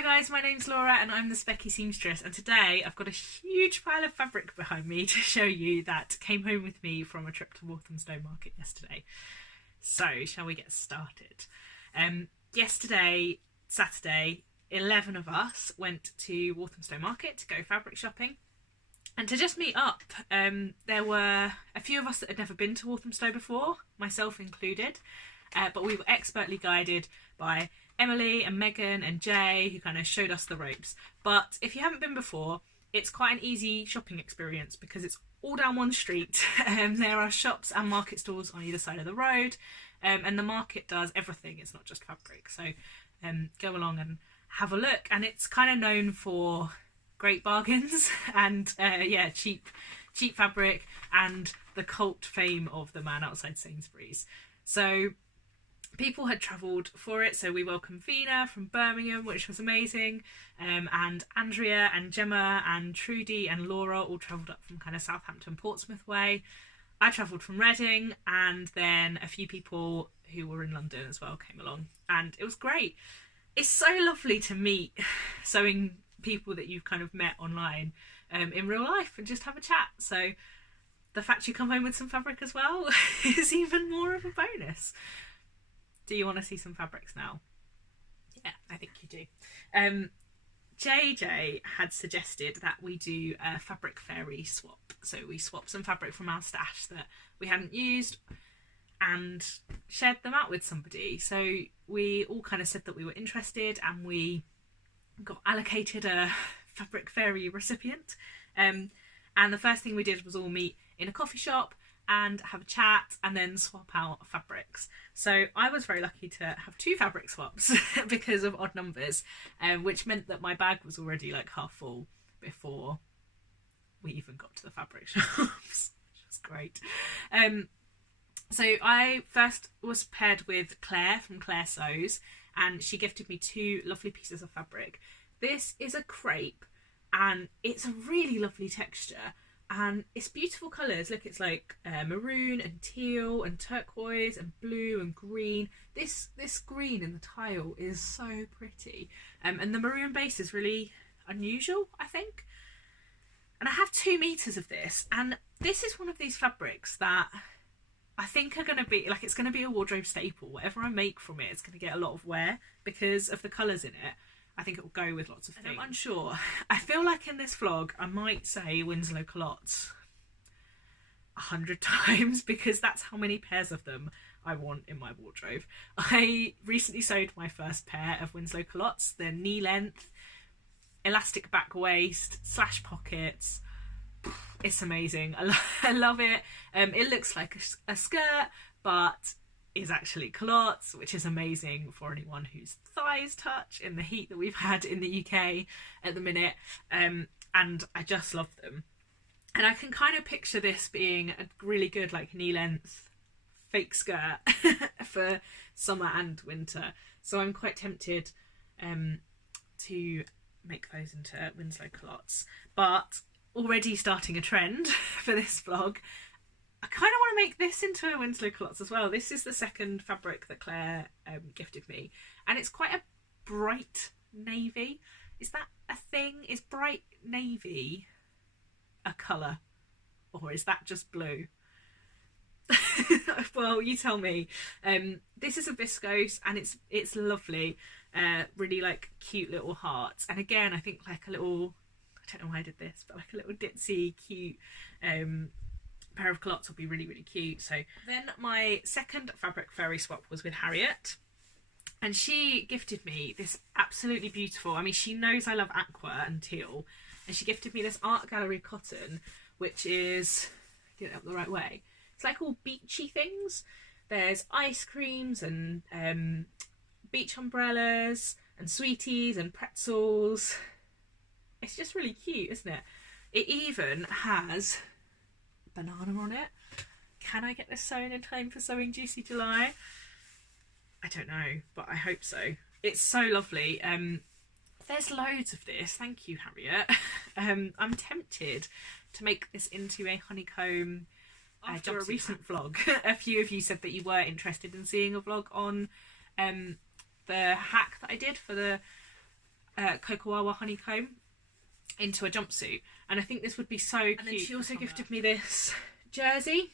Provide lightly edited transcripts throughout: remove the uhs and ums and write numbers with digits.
Hi guys, my name's Laura and I'm the Specky Seamstress, and today I've got a huge pile of fabric behind me to show you that came home with me from a trip to Walthamstow market yesterday. So, shall we get started? Yesterday, Saturday, 11 of us went to Walthamstow market to go fabric shopping and to just meet up. There were a few of us that had never been to Walthamstow before, myself included, but we were expertly guided by Emily and Megan and Jay, who kind of showed us the ropes. But if you haven't been before, it's quite an easy shopping experience because it's all down one street. There are shops and market stalls on either side of the road, and the market does everything. It's not just fabric. So go along and have a look. And it's kind of known for great bargains and cheap fabric and the cult fame of the man outside Sainsburys. So people had travelled for it, so we welcomed Vena from Birmingham, which was amazing, and Andrea and Gemma and Trudy and Laura all travelled up from kind of Southampton, Portsmouth way. I travelled from Reading, and then a few people who were in London as well came along, and it was great. It's so lovely to meet sewing people that you've kind of met online in real life and just have a chat. So the fact you come home with some fabric as well is even more of a bonus. Do you want to see some fabrics now? Yeah, I think you do. JJ had suggested that we do a fabric fairy swap. So we swap some fabric from our stash that we hadn't used and shared them out with somebody. So we all kind of said that we were interested, and we got allocated a fabric fairy recipient. And the first thing we did was all meet in a coffee shop and have a chat and then swap out fabrics. So I was very lucky to have 2 fabric swaps because of odd numbers, which meant that my bag was already like half full before we even got to the fabric shops, which was great. So I first was paired with Claire from Claire Sews, and she gifted me 2 lovely pieces of fabric. This is a crepe and it's a really lovely texture. And it's beautiful colours. Look, it's like maroon and teal and turquoise and blue and green. This green in the tile is so pretty. And the maroon base is really unusual, I think. And I have 2 meters of this. And this is one of these fabrics that I think are going to be, like, it's going to be a wardrobe staple. Whatever I make from it, it's going to get a lot of wear because of the colours in it. I think it will go with lots of things. I'm unsure. I feel like in this vlog I might say Winslow culottes 100 times because that's how many pairs of them I want in my wardrobe. I recently sewed my first pair of Winslow culottes. They're knee length, elastic back waist, slash pockets. It's amazing. I love it. It looks like a skirt, but is actually culottes, which is amazing for anyone whose thighs touch in the heat that we've had in the UK at the minute, and I just love them. And I can kind of picture this being a really good like knee length fake skirt for summer and winter, so I'm quite tempted to make those into Winslow culottes. But already starting a trend for this vlog, I kind of want to make this into a Winslow culottes as well. This is the second fabric that Claire gifted me, and it's quite a bright navy. Is that a thing? Is bright navy a colour, or is that just blue? Well, you tell me. This is a viscose, and it's lovely. Really like cute little hearts, and again, I think like a little, I don't know why I did this, but like a little ditzy cute pair of culottes will be really, really cute. So then my second fabric fairy swap was with Harriet, and she gifted me this absolutely beautiful, I mean, she knows I love aqua and teal, and she gifted me this art gallery cotton, which is, get it up the right way, it's like all beachy things. There's ice creams and beach umbrellas and sweeties and pretzels. It's just really cute, isn't it? It even has banana on it. Can I get this sewn in time for Sewing Juicy July? I don't know, but I hope so. It's so lovely. There's loads of this. Thank you, Harriet. I'm tempted to make this into a honeycomb. After a recent vlog, a few of you said that you were interested in seeing a vlog on the hack that I did for the cocoa honeycomb into a jumpsuit, and I think this would be so cute. And then she also gifted me this jersey,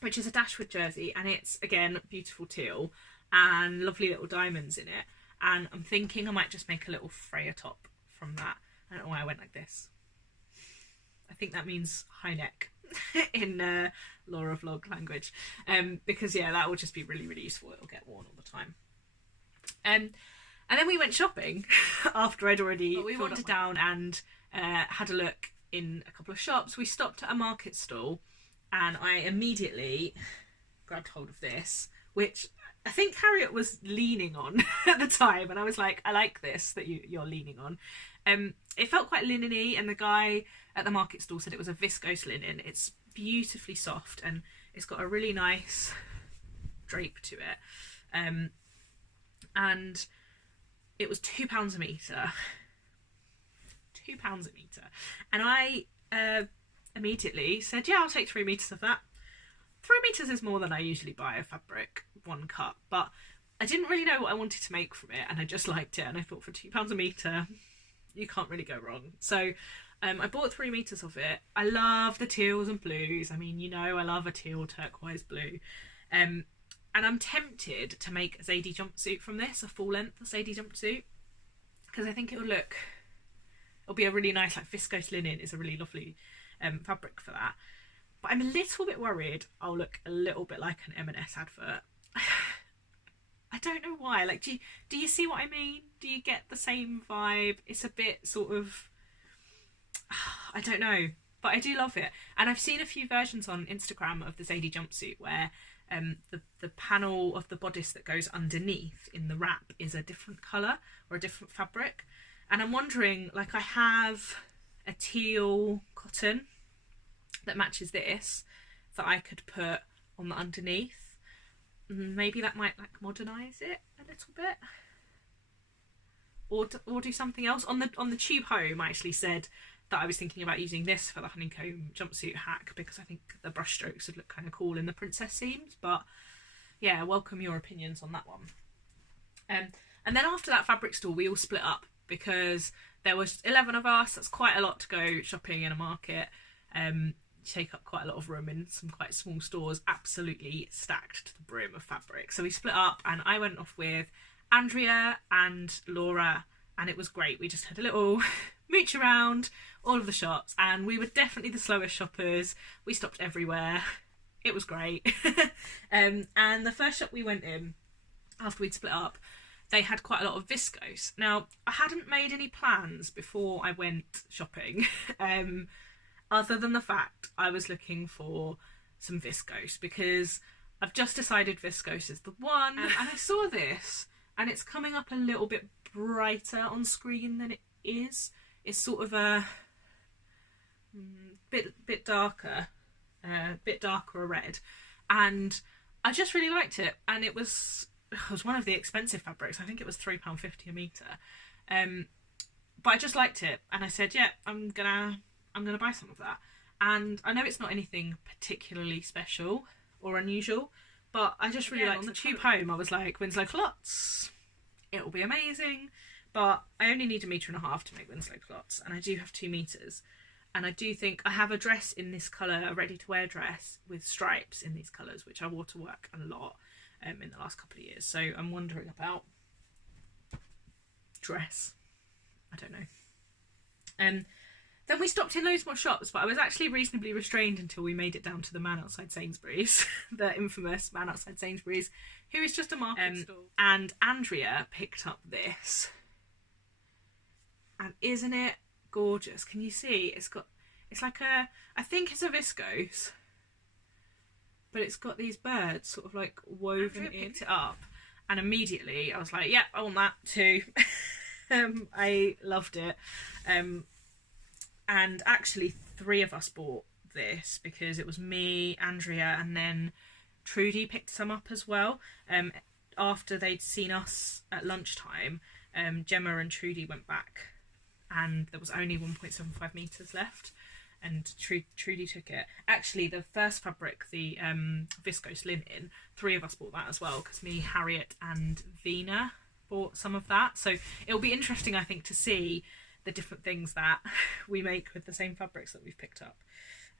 which is a Dashwood jersey, and it's again beautiful teal and lovely little diamonds in it, and I'm thinking I might just make a little Freya top from that. I don't know why I went like this. I think that means high neck in Laura Vlog language, because yeah, that will just be really, really useful. It'll get worn all the time. And then we went shopping after I'd already we wandered down and had a look in a couple of shops. We stopped at a market stall and I immediately grabbed hold of this, which I think Harriet was leaning on at the time, and I was like, I like this that you're leaning on. It felt quite linen-y, and the guy at the market stall said it was a viscose linen. It's beautifully soft and it's got a really nice drape to it. And it was £2 a metre. £2 a metre. And I immediately said, yeah, I'll take 3 metres of that. 3 metres is more than I usually buy of fabric, one cut, but I didn't really know what I wanted to make from it, and I just liked it, and I thought for £2 a metre, you can't really go wrong. So I bought 3 metres of it. I love the teals and blues. I mean, you know, I love a teal turquoise blue. And I'm tempted to make a Zadie jumpsuit from this, a full length Zadie jumpsuit, because I think it'll be a really nice, like viscose linen is a really lovely fabric for that. But I'm a little bit worried I'll look a little bit like an M&S advert. I don't know why. Like, do you see what I mean? Do you get the same vibe? It's a bit sort of, I don't know, but I do love it. And I've seen a few versions on Instagram of the Zadie jumpsuit where the panel of the bodice that goes underneath in the wrap is a different colour or a different fabric. And I'm wondering, like, I have a teal cotton that matches this that I could put on the underneath. Maybe that might like modernise it a little bit, or do something else. On the tube home, I actually said that I was thinking about using this for the honeycomb jumpsuit hack because I think the brush strokes would look kind of cool in the princess seams. But yeah, welcome your opinions on that one. And then after that fabric store, we all split up because there was 11 of us. That's quite a lot to go shopping in a market. Take up quite a lot of room in some quite small stores, absolutely stacked to the brim of fabric. So we split up and I went off with Andrea and Laura, and it was great. We just had a little mooch around all of the shops, and we were definitely the slowest shoppers. We stopped everywhere. It was great. And the first shop we went in after we'd split up, they had quite a lot of viscose. Now, I hadn't made any plans before I went shopping. Other than the fact I was looking for some viscose because I've just decided viscose is the one. And I saw this and it's coming up a little bit brighter on screen than it is. It's sort of a bit darker a red, and I just really liked it. And it was one of the expensive fabrics. I think it was £3.50 a metre, but I just liked it and I said, yeah, I'm gonna buy some of that. And I know it's not anything particularly special or unusual, but I just really liked on the tube home. I was like, Winslow culottes, it'll be amazing. But I only need 1.5 meters to make Winslow culottes, and I do have 2 meters. And I do think I have a dress in this colour, a ready-to-wear dress with stripes in these colours, which I wore to work a lot in the last couple of years. So I'm wondering about dress. I don't know. Then we stopped in loads more shops, but I was actually reasonably restrained until we made it down to the man outside Sainsburys, the infamous man outside Sainsburys, who is just a market stall. And Andrea picked up this. And isn't it gorgeous? Can you see? It's like I think it's a viscose, but it's got these birds sort of like woven in. Picked it up, and immediately I was like, yeah, I want that too. I loved it. And actually 3 of us bought this because it was me, Andrea, and then Trudy picked some up as well. After they'd seen us at lunchtime, Gemma and Trudy went back and there was only 1.75 meters left, and Trudy took it. Actually, the first fabric, the viscose linen, 3 of us bought that as well because me, Harriet and Vena bought some of that. So it'll be interesting, I think, to see the different things that we make with the same fabrics that we've picked up.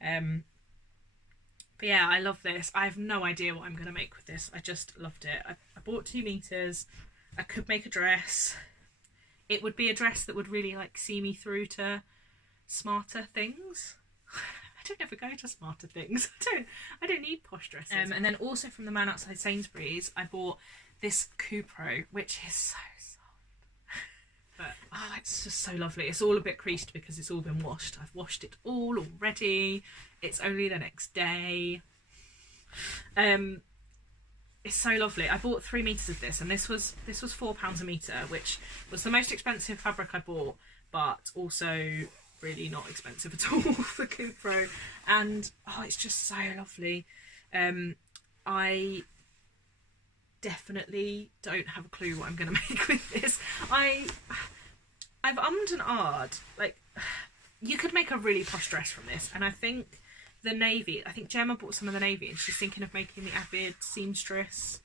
But yeah, I love this. I have no idea what I'm going to make with this. I just loved it. I bought 2 meters. I could make a dress. It would be a dress that would really like see me through to smarter things. I don't ever go to smarter things. I don't need posh dresses. And then also from the man outside Sainsburys, I bought this Cupro, which is so soft. But oh, it's just so lovely. It's all a bit creased because it's all been washed. I've washed it all already. It's only the next day. It's so lovely. I bought 3 meters of this, and this was £4 a meter, which was the most expensive fabric I bought, but also really not expensive at all for Cupro. And oh, it's just so lovely. I definitely don't have a clue what I'm going to make with this. I've ummed and ahed. Like, you could make a really posh dress from this, and I think the navy, I think Gemma bought some of the navy and she's thinking of making the Avid seamstress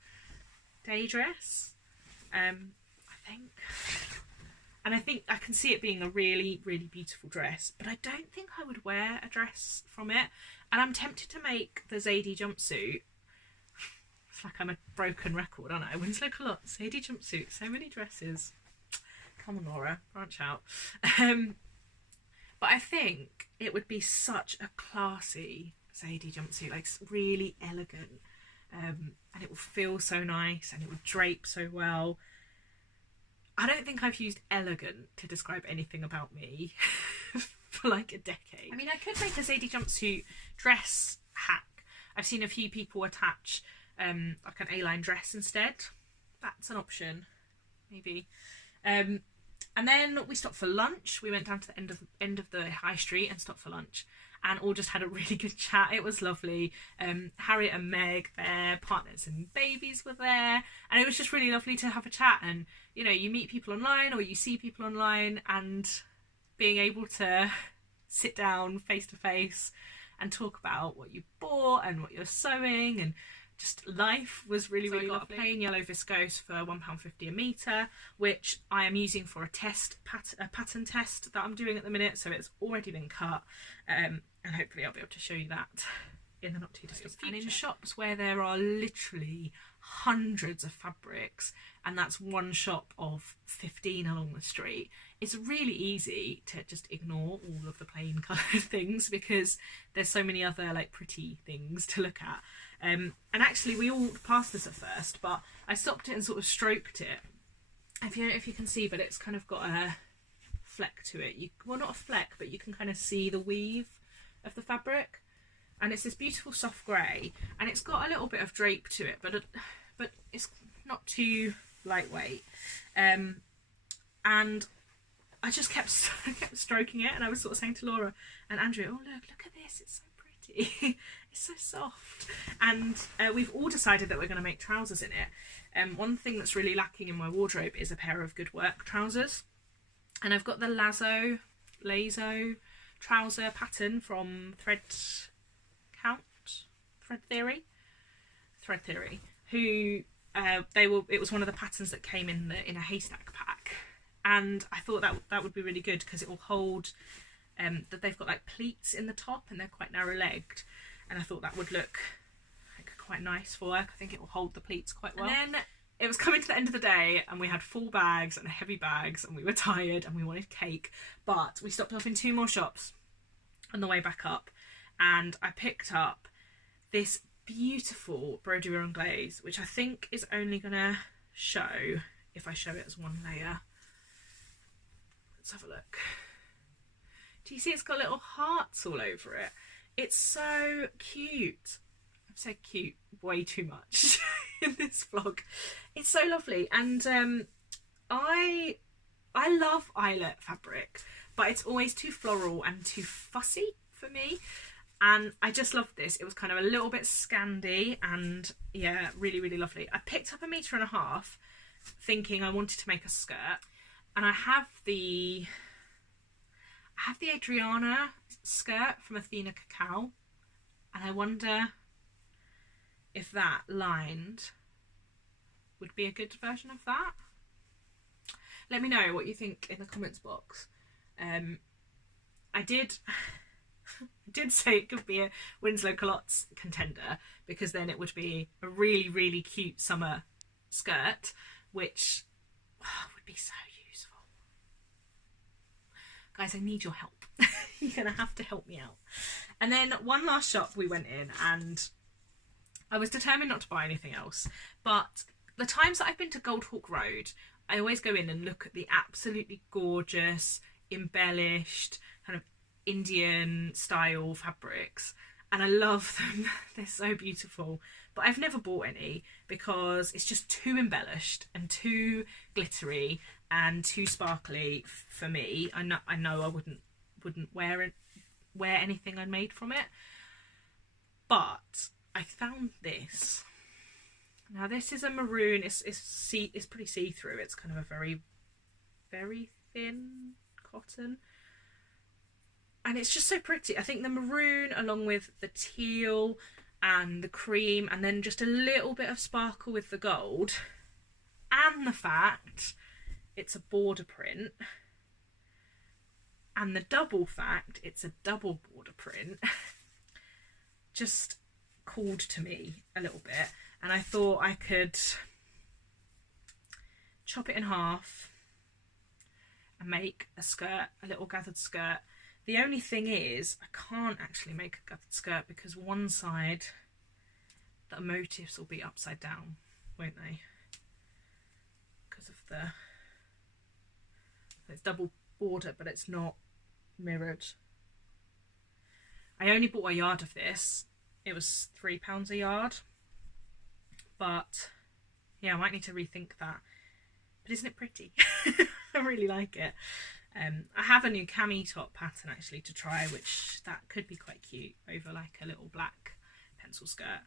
day dress, I think. And I think I can see it being a really, really beautiful dress, but I don't think I would wear a dress from it. And I'm tempted to make the Zadie jumpsuit. It's like I'm a broken record, aren't I? Winslow a lot. Zadie jumpsuit, so many dresses. Come on, Laura, branch out. But I think it would be such a classy Zadie jumpsuit, like really elegant, and it will feel so nice and it would drape so well. I don't think I've used elegant to describe anything about me for like a decade. I mean, I could make a Zadie jumpsuit dress hack. I've seen a few people attach like an A-line dress instead. That's an option, maybe. And then we stopped for lunch. We went down to the end of the high street and stopped for lunch, and all just had a really good chat. It was lovely. Harriet and Meg, their partners and babies were there, and it was just really lovely to have a chat. And you know, you meet people online or you see people online, and being able to sit down face to face and talk about what you bought and what you're sewing and just life was really, really lovely. I got a plain yellow viscose for £1.50 a metre, which I am using for a pattern test that I'm doing at the minute, so it's already been cut, and hopefully I'll be able to show you that in the not too distant future. And in shops where there are literally hundreds of fabrics, and that's one shop of 15 along the street, it's really easy to just ignore all of the plain coloured things because there's so many other like pretty things to look at. And actually we all passed this at first, but I stopped it and sort of stroked it. If you can see, but it's kind of got a fleck to it. Well, not a fleck, but you can kind of see the weave of the fabric. And it's this beautiful soft grey, and it's got a little bit of drape to it, but it's not too lightweight. And I just kept stroking it, and I was sort of saying to Laura and Andrea, "Oh look at this! It's so pretty. It's so soft." And we've all decided that we're going to make trousers in it. One thing that's really lacking in my wardrobe is a pair of good work trousers, and I've got the Lazo trouser pattern from Thread Theory, who it was one of the patterns that came in a haystack pack, and I thought that would be really good because it will hold that they've got like pleats in the top and they're quite narrow legged, and I thought that would look like quite nice for work. I think it will hold the pleats quite well. And then it was coming to the end of the day, and we had full bags and heavy bags, and we were tired and we wanted cake, but we stopped off in 2 more shops on the way back up, and I picked up this beautiful broderie anglaise, which I think is only gonna show if I show it as one layer. Let's have a look. Do you see it's got little hearts all over it? It's so cute. I've said cute way too much in this vlog. It's so lovely, and I love eyelet fabric, but it's always too floral and too fussy for me. And I just loved this. It was kind of a little bit Scandi, and yeah, really, really lovely. I picked up 1.5 meters thinking I wanted to make a skirt, and I have the Adriana skirt from Athena Cacao, and I wonder if that lined would be a good version of that. Let me know what you think in the comments box. I did say it could be a Winslow Culottes contender, because then it would be a really, really cute summer skirt, which would be so useful. Guys, I need your help. You're gonna have to help me out. And then one last shop we went in, and I was determined not to buy anything else, but the times that I've been to Goldhawk Road, I always go in and look at the absolutely gorgeous, embellished, kind of Indian style fabrics, and I love them. They're so beautiful, but I've never bought any because it's just too embellished and too glittery and too sparkly for me. I know I wouldn't wear anything I made from it, but I found this. Now this is a maroon. It's pretty see-through. It's kind of a very, very thin cotton, and it's just so pretty. I think the maroon, along with the teal and the cream, and then just a little bit of sparkle with the gold, and the fact it's a border print, and the double fact it's a double border print, just called to me a little bit. And I thought I could chop it in half and make a skirt, a little gathered skirt. The only thing is, I can't actually make a gathered skirt because one side, the motifs will be upside down, won't they? Because of it's double border, but it's not mirrored. I only bought a yard of this. It was £3 a yard. But yeah, I might need to rethink that. But isn't it pretty? I really like it. I have a new cami top pattern actually to try, which that could be quite cute over like a little black pencil skirt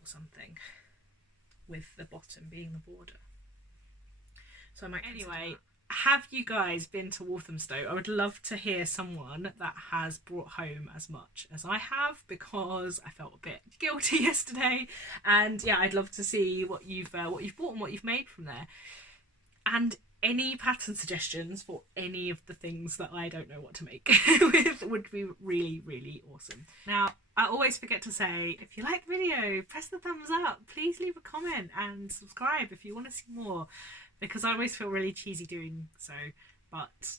or something, with the bottom being the border. So I might anyway. Have you guys been to Walthamstow? I would love to hear someone that has brought home as much as I have, because I felt a bit guilty yesterday. And yeah, I'd love to see what you've bought and what you've made from there. And any pattern suggestions for any of the things that I don't know what to make with would be really, really awesome. Now, I always forget to say, if you like the video, press the thumbs up. Please leave a comment and subscribe if you want to see more, because I always feel really cheesy doing so, but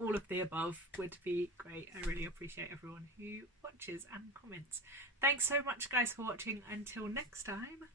all of the above would be great. I really appreciate everyone who watches and comments. Thanks so much, guys, for watching. Until next time.